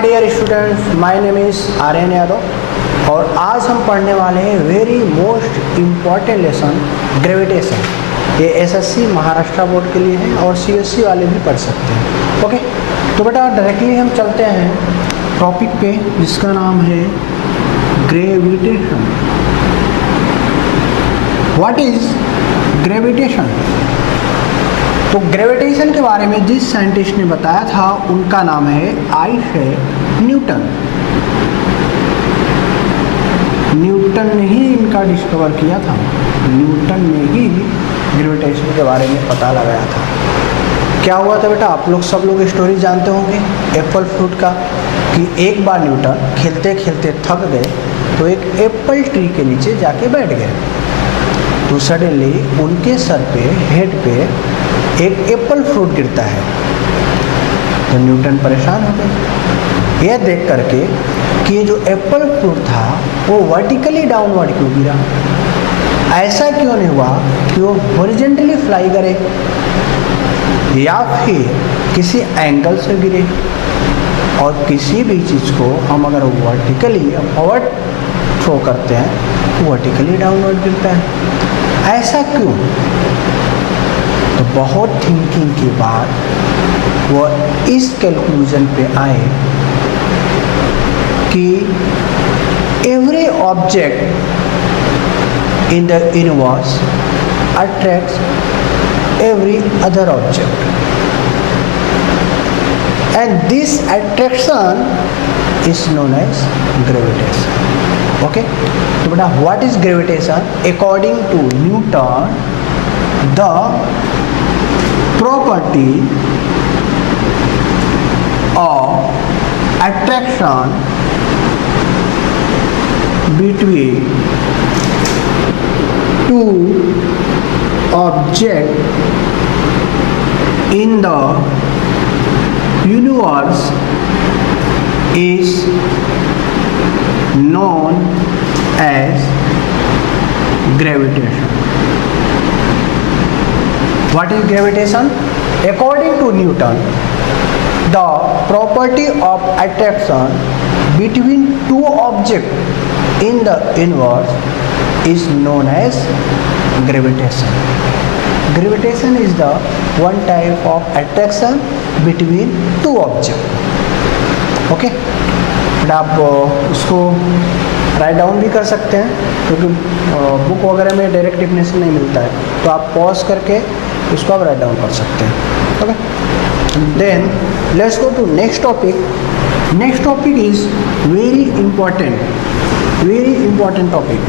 My dear students, my name is Aryan Yadav और आज हम पढ़ने वाले हैं very most important lesson gravitation. ये एसएससी महाराष्ट्र बोर्ड के लिए है और सीएससी वाले भी पढ़ सकते हैं। ओके, तो बेटा डायरेक्टली हम चलते हैं टॉपिक पे जिसका नाम है ग्रेविटेशन। What is gravitation? तो ग्रेविटेशन के बारे में जिस साइंटिस्ट ने बताया था उनका नाम है आइजैक न्यूटन। न्यूटन ने ही इनका डिस्कवर किया था, न्यूटन ने ही ग्रेविटेशन के बारे में पता लगाया था। क्या हुआ था बेटा, आप लोग सब लोग स्टोरी जानते होंगे एप्पल फ्रूट का, कि एक बार न्यूटन खेलते खेलते थक गए तो एक एप्पल ट्री के नीचे जाके बैठ गए। तो सडनली उनके सर पे, हेड पे एक एप्पल फ्रूट गिरता है। तो न्यूटन परेशान हो गए यह देख करके कि ये जो एप्पल फ्रूट था वो वर्टिकली डाउनवर्ड क्यों गिरा, ऐसा क्यों नहीं हुआ कि वो हॉरिजॉन्टली फ्लाई करे या फिर किसी एंगल से गिरे। और किसी भी चीज़ को हम अगर वर्टिकली फॉरवर्ड थ्रो करते हैं तो वर्टिकली डाउनवर्ड गिरता है, ऐसा क्यों? तो बहुत थिंकिंग के बाद वो इस कंक्लूजन पे आए कि every object in the universe attracts every other object and this attraction is known as gravitation. Okay, so बेटा what is gravitation? According to Newton, the property of attraction between two objects in the universe is known as gravitation. What is gravitation? According to Newton, the property of attraction between two objects in the universe is known as gravitation. Gravitation is the one type of attraction between two objects. Okay, but आप उसको write down भी कर सकते हैं क्योंकि book वगैरह में direct definition नहीं मिलता है, तो आप पॉज करके उसको आप राइट डाउन कर सकते हैं। Okay, then let's go to next topic. Next topic is very important topic,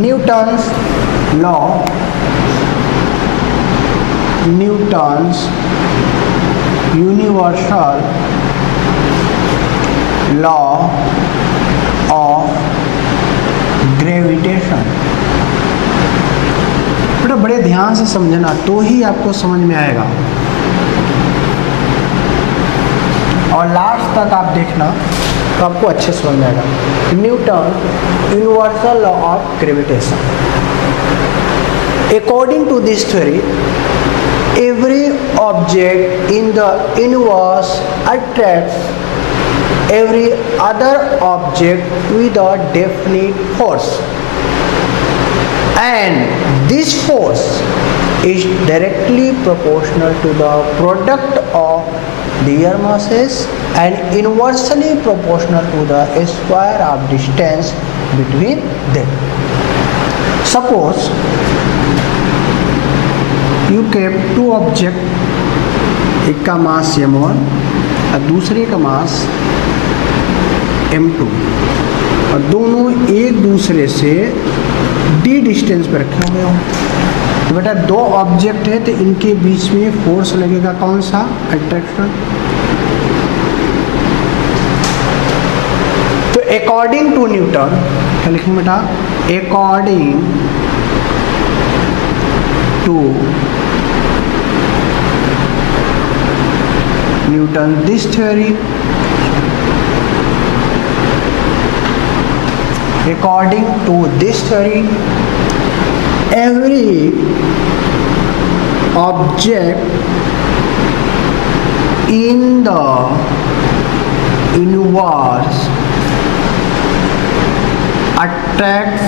Newton's law. Newton's universal law of gravitation। बेटा बड़े ध्यान से समझना तो ही आपको समझ में आएगा और लास्ट तक आप देखना तो आपको अच्छे से समझ में आएगा। Newton universal law of gravitation. According to this theory, every object in the universe attracts every other object with a definite force, and this force is directly proportional to the product of their masses and inversely proportional to the square of distance between them. Suppose you kept two object, एक का मास m1 और दूसरे का मास m2 और दोनों एक दूसरे से d डिस्टेंस पर रखे हुए हो। तो बेटा दो ऑब्जेक्ट है तो इनके बीच में फोर्स लगेगा कौन सा? अट्रैक्शन। तो अकॉर्डिंग टू न्यूटन क्या लिखेंगे बेटा? According to Newton, this theory, according to this theory, every object in the universe attracts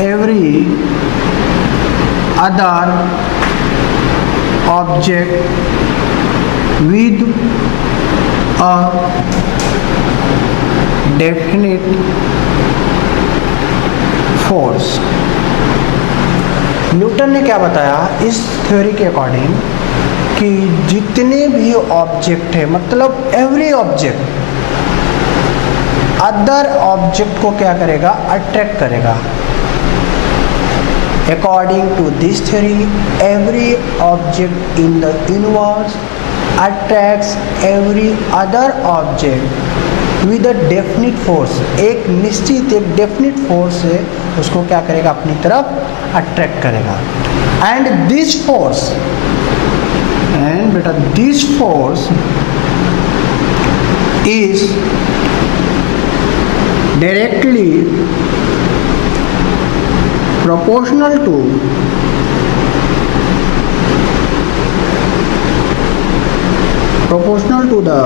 every other object with a definite force। Newton ने क्या बताया इस थ्योरी के अकॉर्डिंग कि जितने भी ऑब्जेक्ट है, मतलब एवरी ऑब्जेक्ट अदर ऑब्जेक्ट को क्या करेगा, अट्रैक्ट करेगा। According to this theory, every object in the universe attracts every other object with a definite force। एक निश्चित एक डेफिनेट फोर्स से उसको क्या करेगा, अपनी तरफ अट्रैक्ट करेगा। And this force is directly proportional to the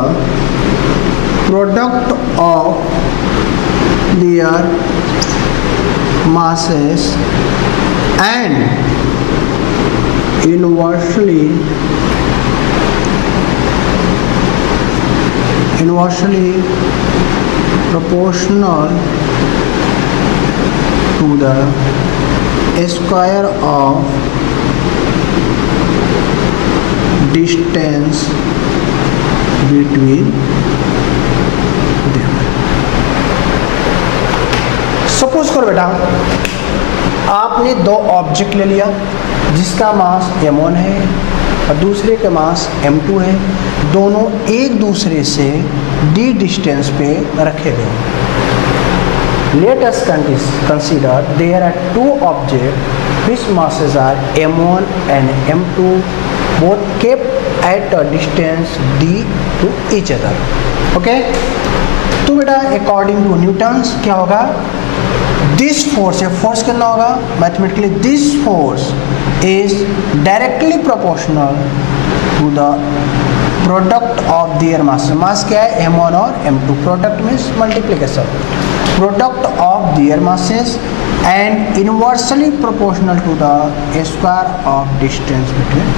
product of their masses and inversely proportional to the square of distance between them। Suppose करो बेटा आपने दो ऑब्जेक्ट ले लिया जिसका मास m1 है और दूसरे का मास m2 है, दोनों एक दूसरे से d डिस्टेंस पे रखे गए। Let us consider there are two objects whose masses are m1 and m2, both kept at a distance d to each other। Okay? तो बेटा अकॉर्डिंग टू न्यूटन्स क्या होगा, दिस फोर्स है, फोर्स कितना होगा mathematically, this force is directly proportional to the product of their mass. Mass क्या है, m1 और m2, product means multiplication, product of their masses and inversely proportional to the square of distance between।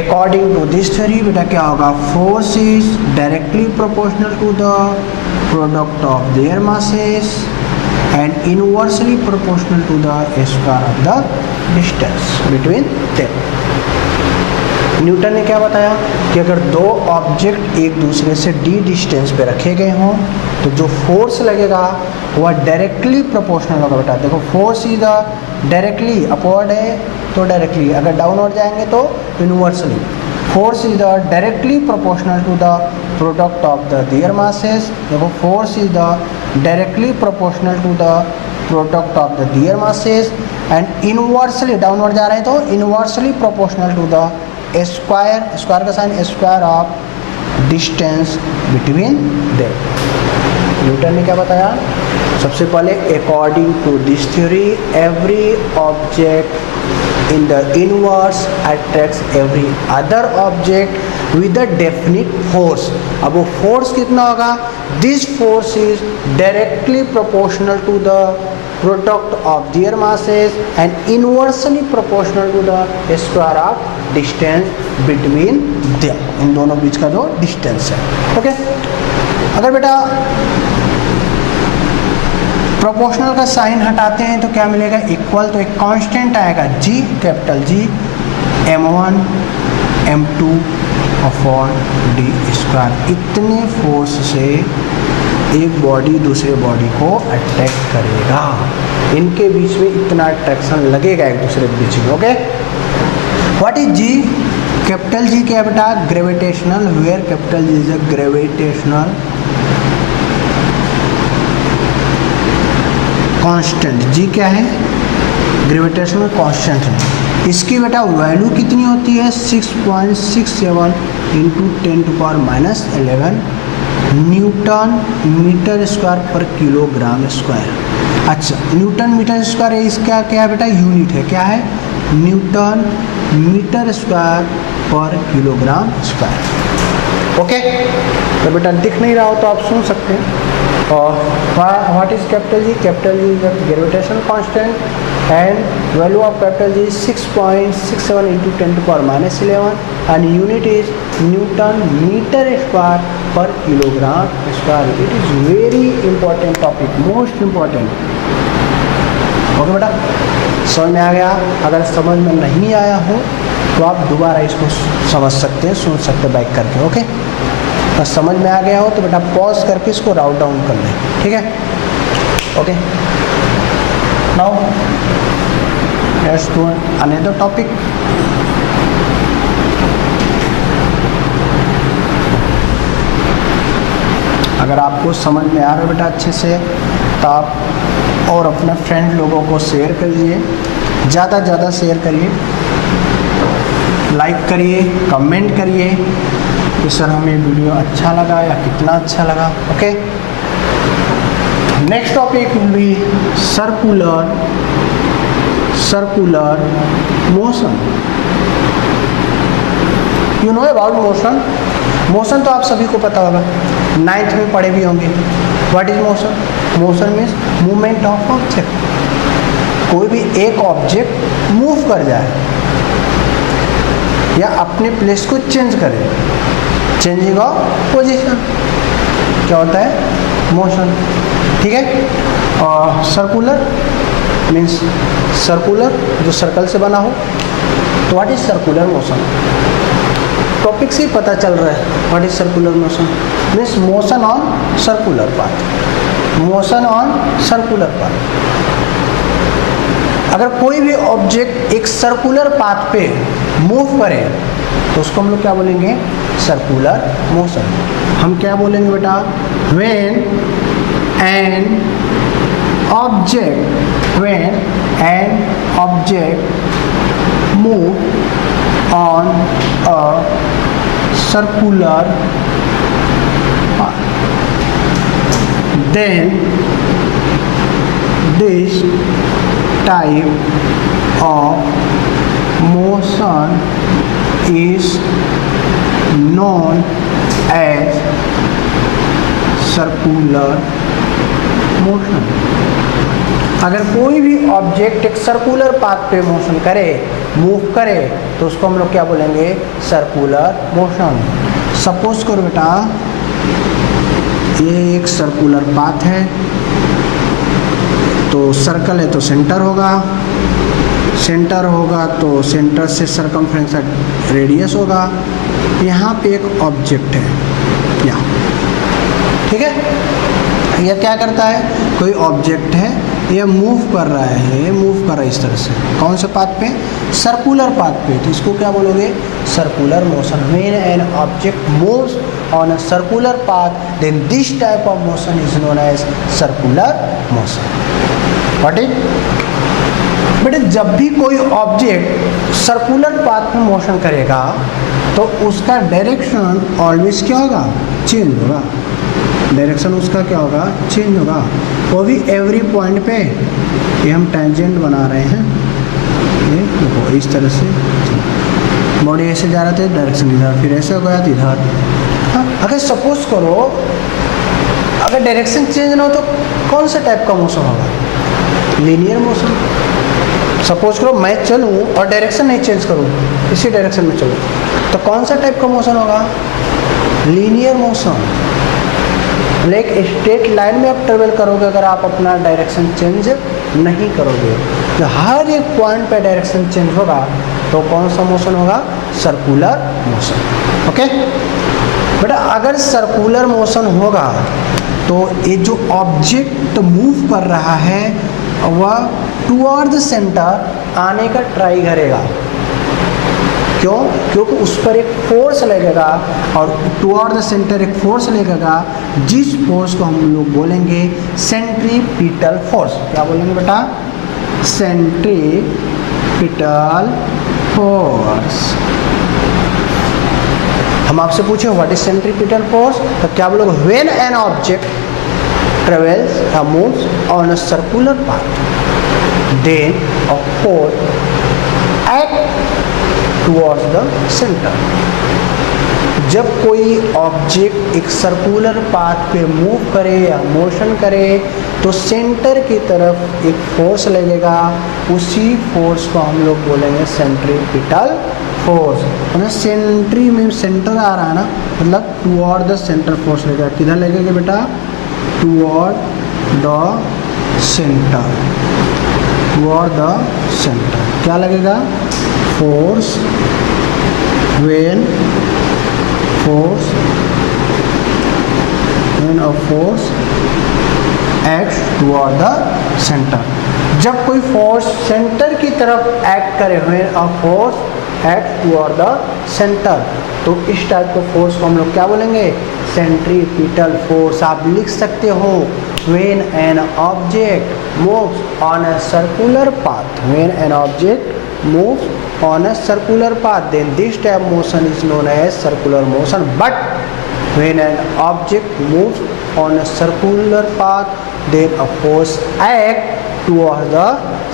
According to this theory बेटा क्या होगा, force is directly proportional to the product of their masses and inversely proportional to the square of the distance between them। Newton ने क्या बताया कि अगर दो object एक दूसरे से d डिस्टेंस पे रखे गए हों तो जो फोर्स लगेगा वह डायरेक्टली प्रोपोर्शनल होगा। बेटा देखो फोर्स इज डायरेक्टली अपवर्ड है तो डायरेक्टली, अगर डाउनवर्ड जाएंगे तो inversely. Force is directly proportional to the product of the their masses. देखो force is directly proportional to the product of the their masses and inversely, downward जा रहे हैं तो inversely proportional to the square, square का sign square of distance between them. Newton ने क्या बताया, सबसे पहले according to this theory every object in the universe attracts every other object with a definite force. अब वो फोर्स कितना होगा, this force is directly proportional to the product of their masses and inversely proportional to the square of distance between them। इन दोनों बीच का जो distance है। Okay, अगर बेटा प्रोपोर्शनल का साइन हटाते हैं तो क्या मिलेगा, इक्वल, तो एक कांस्टेंट आएगा g, capital G m1 m2 upon d square. इतने फोर्स से एक बॉडी दूसरे बॉडी को अट्रैक्ट करेगा, इनके बीच में इतना अट्रैक्शन लगेगा एक दूसरे के बीच में। Okay, what is G, capital G क्या है बेटा, gravitational, where capital G is a gravitational constant. G क्या है, ग्रेविटेशनल कांस्टेंट है। इसकी बेटा वैल्यू कितनी होती है, 6.67 इंटू 10⁻⁻11 न्यूटन मीटर स्क्वायर पर किलोग्राम स्क्वायर। अच्छा, न्यूटन मीटर स्क्वायर है, इसका क्या है बेटा, यूनिट है, क्या है, न्यूटन मीटर स्क्वायर पर किलोग्राम स्क्वायर। ओके, तो बेटा दिख नहीं रहा हो तो आप सुन सकते हैं। और what is capital G? Capital G is the gravitational constant and value of capital G 6.67 into 10⁻11 and unit is Newton meter square per kilogram square. It is very important topic, most important. Okay बेटा, समझ में आ गया? अगर समझ में नहीं आया हो तो आप दोबारा इसको समझ सकते हैं, सुन सकते हैं बैक करके। ओके, तो समझ में आ गया हो तो बेटा पॉज करके इसको राउट डाउन कर लें, ठीक है? Okay, now let's do another topic. अगर आपको समझ में आ रहा है बेटा अच्छे से तो आप और अपने फ्रेंड लोगों को शेयर करिए, ज़्यादा से ज़्यादा शेयर करिए, लाइक करिए, कमेंट करिए कि सर हमें वीडियो अच्छा लगा या कितना अच्छा लगा। Okay, next topic will be circular motion. You know about motion? Motion तो आप सभी को पता होगा, 9th में पढ़े भी होंगे। What is motion? Motion means movement of object. कोई भी एक ऑब्जेक्ट मूव कर जाए या अपने प्लेस को चेंज करे, चेंजिंग ऑफ पोजीशन क्या होता है? मोशन, ठीक है? और सर्कुलर मीन्स सर्कुलर जो सर्कल से बना हो। तो what is circular motion? Topic से पता चल रहा है। What is circular motion? Means motion on circular path, motion on circular path. अगर कोई भी ऑब्जेक्ट एक सर्कुलर पाथ पे मूव करे तो उसको हम लोग क्या बोलेंगे? Circular motion. हम क्या बोलेंगे बेटा? When an object move on a circular path, then this type of motion is known as circular motion. अगर कोई भी ऑब्जेक्ट एक सर्कुलर पाथ पे मोशन करे, मूव करे, तो उसको हम लोग क्या बोलेंगे? Circular motion. सपोज करो बेटा ये एक सर्कुलर पाथ है, तो सर्कल है तो सेंटर होगा, सेंटर होगा तो सेंटर से सरकमफ्रेंस रेडियस होगा। यहाँ पे एक ऑब्जेक्ट है यहाँ, ठीक है? यह क्या करता है? कोई ऑब्जेक्ट है, ये मूव कर रहा है, ये मूव कर रहा है इस तरह से। कौन से पाथ पे? सर्कुलर पाथ पे। तो इसको क्या बोलोगे? Circular motion. When an object moves on a circular path then this type of motion is known as circular motion. What is? बेटे जब भी कोई ऑब्जेक्ट सर्कुलर पाथ में मोशन करेगा तो उसका डायरेक्शन ऑलवेज क्या होगा? चेंज होगा। डायरेक्शन उसका क्या होगा? चेंज होगा। वो भी एवरी पॉइंट पे। ये हम टेंजेंट बना रहे हैं, ये देखो इस तरह से बॉडी ऐसे जा रहा था, डायरेक्शन इधर, फिर ऐसे हो गया तो इधर। हाँ, अगर सपोज करो अगर डायरेक्शन चेंज ना हो तो कौन सा टाइप का मोशन होगा? Linear motion. सपोज करो मैं चलूँ और डायरेक्शन नहीं चेंज करूँ, इसी डायरेक्शन में चलूँ, तो कौन सा टाइप का मोशन होगा? Linear motion. एक स्ट्रेट लाइन में आप ट्रेवल करोगे अगर आप अपना डायरेक्शन चेंज नहीं करोगे, तो हर एक पॉइंट पे डायरेक्शन चेंज होगा, तो कौन सा मोशन होगा? Circular motion. ओके बेटा, अगर सर्कुलर मोशन होगा तो ये जो ऑब्जेक्ट मूव कर रहा है वह टुवर्ड द सेंटर आने का ट्राई करेगा। क्यों? क्योंकि उस पर एक फोर्स लगेगा और टुवर्ड द सेंटर एक फोर्स लगेगा, जिस फोर्स को हम लोग बोलेंगे सेंट्रीपिटल फोर्स। क्या बोलेंगे बेटा? Centripetal force. हम आपसे पूछे व्हाट इज सेंट्रीपिटल फोर्स, तो क्या बोलोगे? When an object travels or moves on a circular path, then a force towards the centre. जब कोई ऑब्जेक्ट एक सर्कुलर पाथ पे मूव करे या मोशन करे तो सेंटर की तरफ एक फोर्स लगेगा, उसी फोर्स को हम लोग बोलेंगे सेंट्रीपिटल फोर्स। मतलब सेंट्री में सेंटर आ रहा है ना, मतलब टुवर्ड द सेंटर फोर्स लगेगा। किधर लगेगा बेटा? Toward the centre, toward the centre. क्या लगेगा? Force when a force acts toward the center। जब कोई फोर्स सेंटर की तरफ एक्ट करे, when a force acts toward the center, तो इस टाइप का फोर्स को हम लोग क्या बोलेंगे? Centripetal force. आप लिख सकते हो when an object moves on a circular path, when an object moves on a circular path, then this type of motion is known as circular motion. But when an object moves on a circular path, then a force acts towards the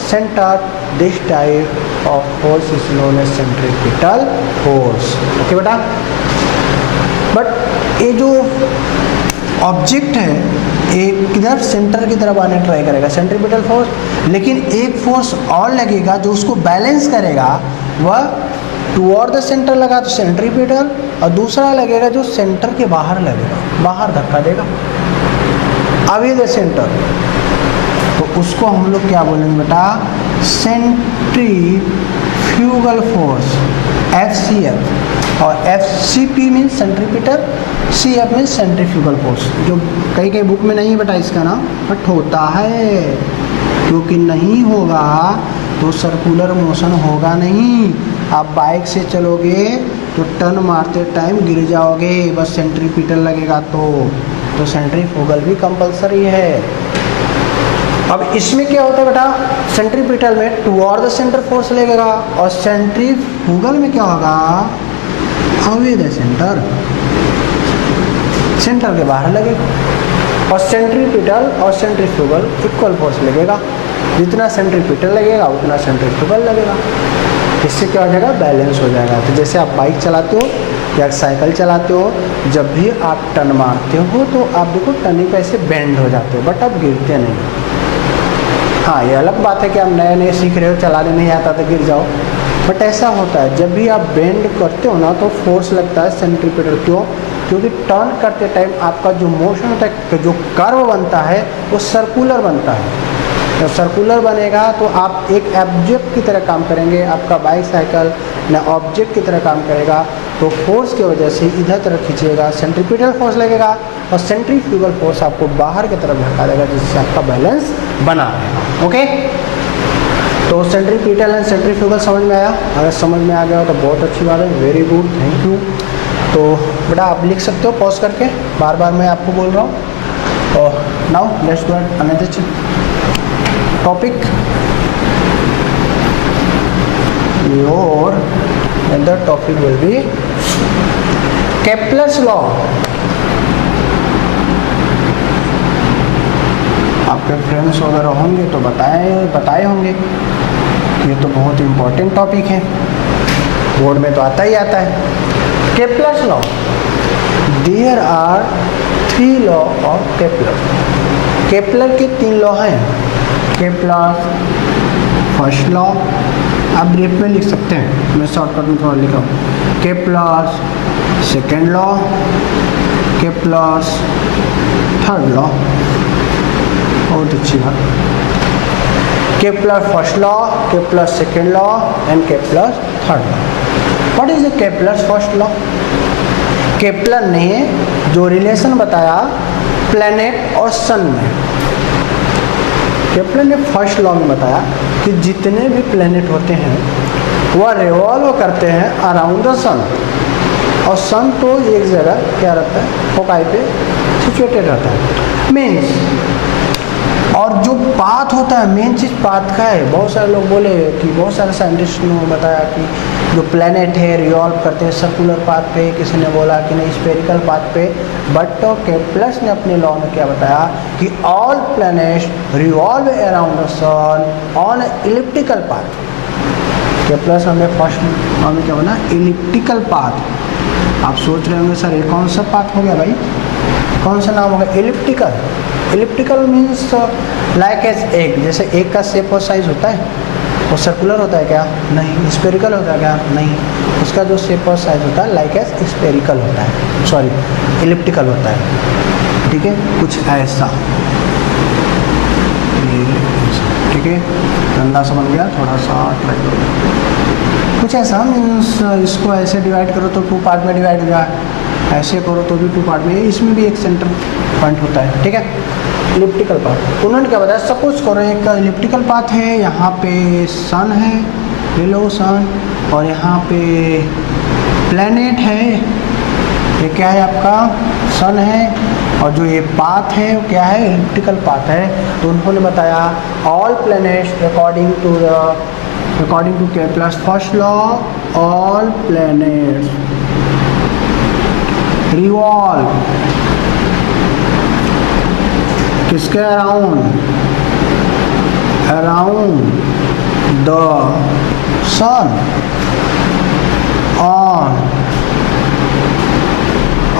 center. This type of force is known as centripetal force. Okay बेटा? But ये जो object है एक किधर centre की तरफ आने try करेगा, सेंट्रीपिटल फोर्स, लेकिन एक फोर्स और लगेगा जो उसको बैलेंस करेगा, वह टुवर्ड द सेंटर लगा तो सेंट्रीपिटल, और दूसरा लगेगा जो सेंटर के बाहर लगेगा, बाहर धक्का देगा, अवे द सेंटर, तो उसको हम लोग क्या बोलेंगे बेटा? Centrifugal force, FCF। और FCP means centripetal, CF means centrifugal force. जो कई कई बुक में नहीं बेटा इसका नाम, बट होता है, क्योंकि नहीं होगा तो सर्कुलर मोशन होगा नहीं। आप बाइक से चलोगे तो टर्न मारते टाइम गिर जाओगे, बस सेंट्रीपिटल लगेगा तो सेंट्रीफ्यूगल भी कंपलसरी है। अब इसमें क्या होता है बेटा? सेंट्रीपिटल में टुवर्ड द सेंटर फोर्स लगेगा, और सेंट्रीफ्यूगल में क्या होगा? अवे द सेंटर, सेंटर के बाहर लगेगा। और सेंट्रीपिटल और सेंट्रीफ्यूगल इक्वल फोर्स लगेगा, जितना सेंट्रीपिटल लगेगा उतना सेंट्रीफ्यूगल लगेगा। इससे क्या हो जाएगा? बैलेंस हो जाएगा। तो जैसे आप बाइक चलाते हो या साइकिल चलाते हो, जब भी आप टर्न मारते हो तो आप देखो टर्निंग पे ऐसे बेंड हो जाते हो, बट आप गिरते नहीं। हाँ, ये अलग बात है कि आप नए नए सीख रहे हो, चलाने नहीं आता तो गिर जाओ, बट ऐसा होता है जब भी आप बेंड करते हो ना तो फोर्स लगता है सेंट्रीपिटल। क्यों? क्योंकि टर्न करते टाइम आपका जो मोशन होता है, जो कर्व बनता है वो सर्कुलर बनता है। जब सर्कुलर बनेगा तो आप एक ऑब्जेक्ट की तरह काम करेंगे, आपका बाइक साइकिल ना ऑब्जेक्ट की तरह काम करेगा, तो फोर्स की वजह से इधर तरफ खींचेगा, सेंट्रीपिटल फोर्स लगेगा, और सेंट्रीफ्यूगल फोर्स आपको बाहर की तरफ धक्का देगा, जिससे आपका बैलेंस बना रहेगा। ओके, तो सेंट्रीपिटल एंड सेंट्रीफ्यूगल समझ में आया? अगर समझ में आ गया हो तो बहुत अच्छी बात है, वेरी गुड, थैंक यू। तो बेटा आप लिख सकते हो पॉज करके, बार बार मैं आपको बोल रहा हूँ। और now let's go another topic. Your another topic will be Kepler's law. आपके फ्रेंड्स वगैरह होंगे तो बताए होंगे, ये तो बहुत इम्पोर्टेंट टॉपिक है, बोर्ड में तो आता ही आता है। Kepler's law, there are 3 law of Kepler. Kepler के 3 लॉ हैं। केपलर फर्स्ट लॉ, आप ब्रीफ में लिख सकते हैं, मैं शॉर्टकट में थोड़ा लिखा हूँ। Kepler second law, Kepler third law. बहुत अच्छी बात। Kepler first law, Kepler second law and Kepler third law. What is the Kepler first law? Kepler ने जो रिलेशन बताया प्लैनेट और सन में, केपलर ने फर्स्ट लॉ में बताया कि जितने भी प्लैनेट होते हैं वह रिवॉल्व करते हैं अराउंड द सन, और सन तो एक जगह क्या रहता है, फोकाई पे सिचुएटेड रहता है। मीन्स, और जो पाथ होता है, मेन चीज़ पाथ का है। बहुत सारे लोग बोले कि बहुत सारे साइंटिस्ट ने बताया कि जो प्लैनेट है रिवॉल्व करते हैं सर्कुलर पाथ पे, किसी ने बोला कि नहीं स्फेरिकल पाथ पे, बट केपलर ने अपने लॉ में क्या बताया कि all planets revolve around the sun on elliptical path. Kepler's हमें फर्स्ट हमें क्या बना, इलिप्टिकल पाथ। आप सोच रहे होंगे सर ये कौन सा पाथ हो गया भाई, कौन सा नाम होगा, elliptical. Elliptical means like as egg, जैसे एग का शेप और साइज होता है वो सर्कुलर होता है क्या, नहीं। स्पेरिकल होता है क्या, नहीं। उसका जो शेप और साइज होता है लाइक एज स्पेरिकल होता है, सॉरी इलिप्टिकल होता है, ठीक है, कुछ ऐसा, ठीक है। गंदा सा बन गया, थोड़ा सा ट्राई करो, कुछ ऐसा मीन्स इसको ऐसे डिवाइड करो तो 2 पार्ट में डिवाइड हो जाए, ऐसे करो तो भी 2 पार्ट में, इसमें भी एक सेंटर पॉइंट होता है, ठीक है। इलिप्टिकल पाथ उन्होंने क्या बताया, सपोज करो एक इलिप्टिकल पाथ है, यहाँ पे सन है, हेलो सन, और यहाँ पे प्लैनेट है, ये क्या है आपका सन है, और जो ये पाथ है वो क्या है, इलिप्टिकल पाथ है। तो उन्होंने बताया all planets according to Kepler's first law, all planets revolve किसके around the sun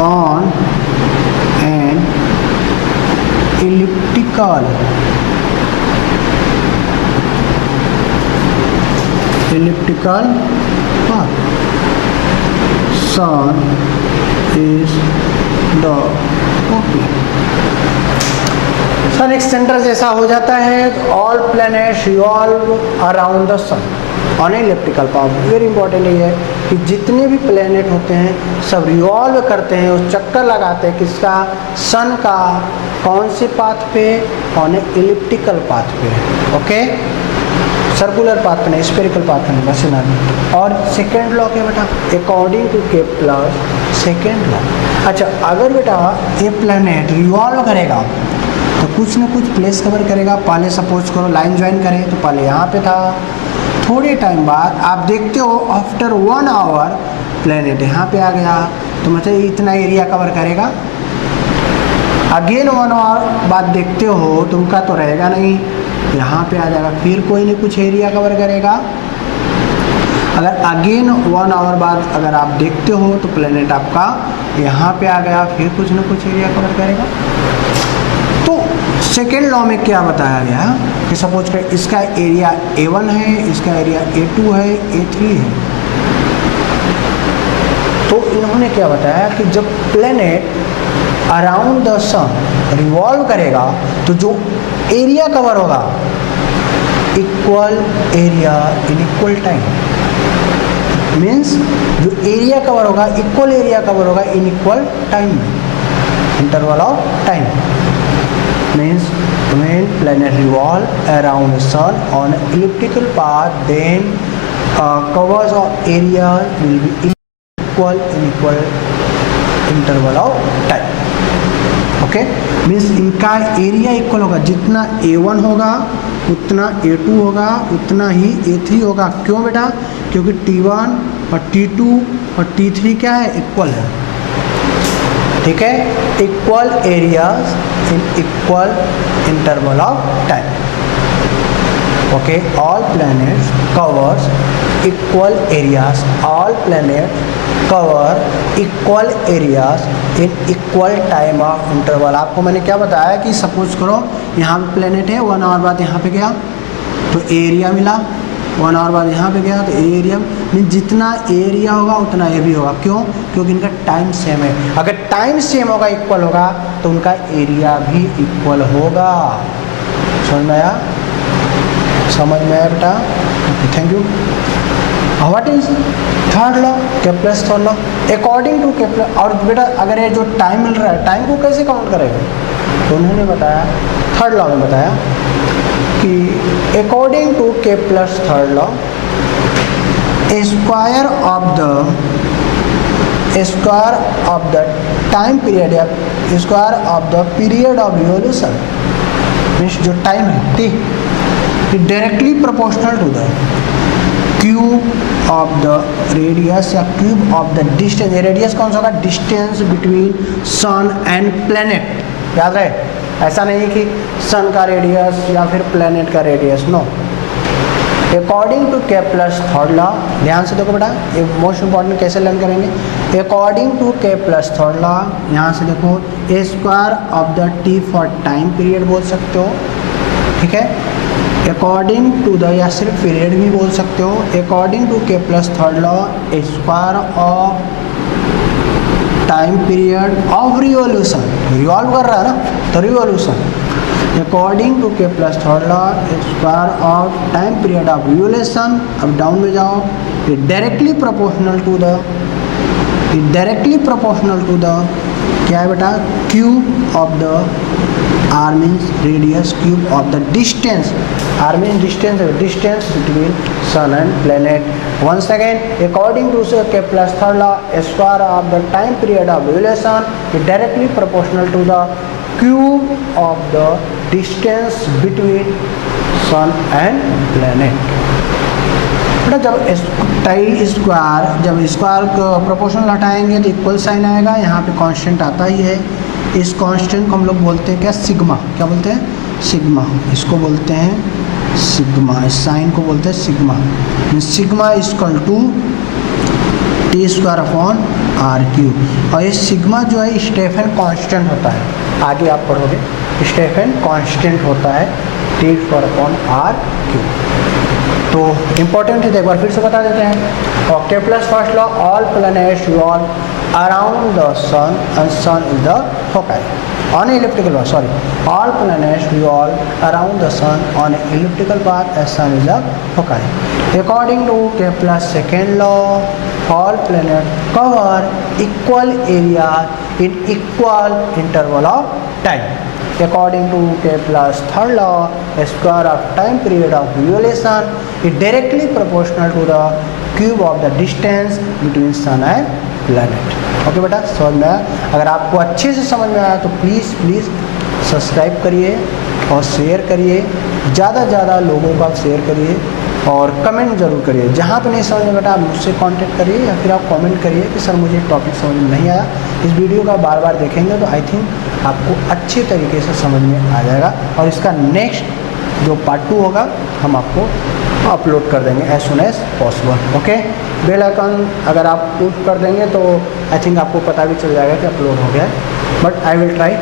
on an elliptical path. Sun is the okay. Sun एक सेंटर जैसा हो जाता है, all planets revolve around the sun on elliptical path. Very important ये है कि जितने भी प्लैनेट होते हैं सब रिवॉल्व करते हैं, उस चक्कर लगाते हैं किसका, सन का, कौन से पाथ पे, ऑन इलिप्टिकल पाथ पे, ओके, सर्कुलर पाथ पे नहीं, स्फेरिकल पाथ पे नहीं, बस इतना। और सेकेंड लॉ क्या बेटा, according to Kepler second law. अच्छा, अगर बेटा ये प्लैनेट रिवॉल्व करेगा तो कुछ ना कुछ प्लेस कवर करेगा। पहले सपोज करो लाइन ज्वाइन करें तो पहले यहाँ पे था, थोड़े टाइम बाद आप देखते हो आफ्टर 1 आवर प्लैनेट यहाँ पे आ गया, तो मतलब इतना एरिया कवर करेगा। अगेन 1 आवर बाद देखते हो तो उनका तो रहेगा नहीं, यहाँ पे आ जाएगा, फिर कोई नहीं कुछ एरिया कवर करेगा। अगर अगेन 1 आवर बाद अगर आप देखते हो तो प्लैनेट आपका यहाँ पे आ गया, फिर कुछ ना कुछ एरिया कवर करेगा। तो सेकेंड लॉ में क्या बताया गया कि सपोज कर इसका एरिया A1 है, इसका एरिया A2 है, A3 है। तो इन्होंने क्या बताया कि जब planet around the sun revolve करेगा तो जो एरिया कवर होगा equal area in equal time, means जो एरिया कवर होगा इक्वल एरिया कवर होगा इन इक्वल टाइम में, interval of time. Means when planet revolve around the sun on an elliptical path, then covers of area will be equal in equal interval of time. Okay? Means इनका area equal होगा, जितना A1 होगा उतना A2 होगा उतना ही A3 होगा। क्यों बेटा? क्योंकि T1 और T2 और T3 क्या है, इक्वल है, ठीक है, equal areas in equal interval of time. Okay, all planets covers equal areas, all planet cover equal areas in equal time of interval. आपको मैंने क्या बताया कि सपोज करो यहाँ पे प्लैनेट है, 1 आवर बाद यहाँ पे गया तो एरिया मिला, 1 आवर बाद यहाँ पे गया तो एरिया मीन जितना एरिया होगा उतना ये भी होगा। क्यों? क्योंकि इनका टाइम सेम है। अगर टाइम सेम होगा, इक्वल होगा, तो उनका एरिया भी इक्वल होगा। समझ में आया? समझ में आया बेटा? Thank you. What is third law? Kepler's third law according to Kepler. और बेटा अगर ये जो टाइम मिल रहा है, टाइम को कैसे काउंट करेगा? तो उन्होंने बताया, थर्ड लॉ में बताया कि according to Kepler's third law, square of the time period या square of the period of revolution, means जो टाइम है T, directly proportional to the cube of the radius या cube of the distance. Radius कौन सा होगा? Distance between sun and planet. याद रहे, ऐसा नहीं कि सन का रेडियस या फिर प्लैनेट का radius, no, according to Kepler's third law, ध्यान से देखो बेटा, ये मोस्ट इंपॉर्टेंट, कैसे लर्न करेंगे। According to Kepler's third law, यहाँ से देखो A square of the T for time period बोल सकते हो, ठीक है। अकॉर्डिंग टू द, या सिर्फ पीरियड भी बोल सकते हो। According to Kepler's third law, a square of time period of revolution, revolve कर रहा है ना, तो revolution. According to Kepler's third law, square of time period of revolution, अब डाउन में जाओ, ये directly proportional to the, directly proportional to the क्या है बेटा, cube of the R means radius, cube of the distance, R means distance, distance between sun and planet. once again, according to Kepler's third law, square of the time period of revolution is directly proportional to the cube of the distance between sun and planet। बेटा जब tie square, जब square को proportional हटाएंगे तो equal sign आएगा, यहाँ पे constant आता ही है। इस कांस्टेंट को हम लोग बोलते हैं क्या, सिग्मा, क्या बोलते हैं, सिग्मा, इसको बोलते हैं सिग्मा, इस साइन को बोलते हैं sigma. Sigma equal to T square upon R cube, और ये सिग्मा जो है स्टेफन कांस्टेंट होता है, आगे आप पढ़ोगे, स्टेफन कांस्टेंट होता है T square upon R cube. तो इम्पोर्टेंट है, एक बार फिर से बता देते हैं। और Kepler's first law, all planets revolve around the sun and sun is the foci on elliptical path, sorry, all planets revolve around the sun on an elliptical path as sun is the foci। According to Kepler's second law, all planets cover equal area in equal interval of time। According to Kepler's third law, a square of time period of revolution is directly proportional to the cube of the distance between sun and planet। Okay बेटा, समझ में आया? अगर आपको अच्छे से समझ में आया तो प्लीज़ सब्सक्राइब करिए और शेयर करिए, ज़्यादा से ज़्यादा लोगों को आप शेयर करिए और कमेंट जरूर करिए। जहाँ पे नहीं समझ में बेटा आप मुझसे कांटेक्ट करिए या फिर आप कमेंट करिए कि सर मुझे टॉपिक समझ में नहीं आया। इस वीडियो का बार बार देखेंगे तो आई थिंक आपको अच्छे तरीके से समझ में आ जाएगा, और इसका नेक्स्ट जो पार्ट 2 होगा हम आपको अपलोड कर देंगे as soon as possible. Okay, bell icon अगर आप पुश कर देंगे तो आई थिंक आपको पता भी चल जाएगा कि अपलोड हो गया है, but I will try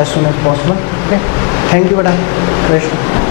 as soon as possible. Okay, thank you बेटा, बेस्ट।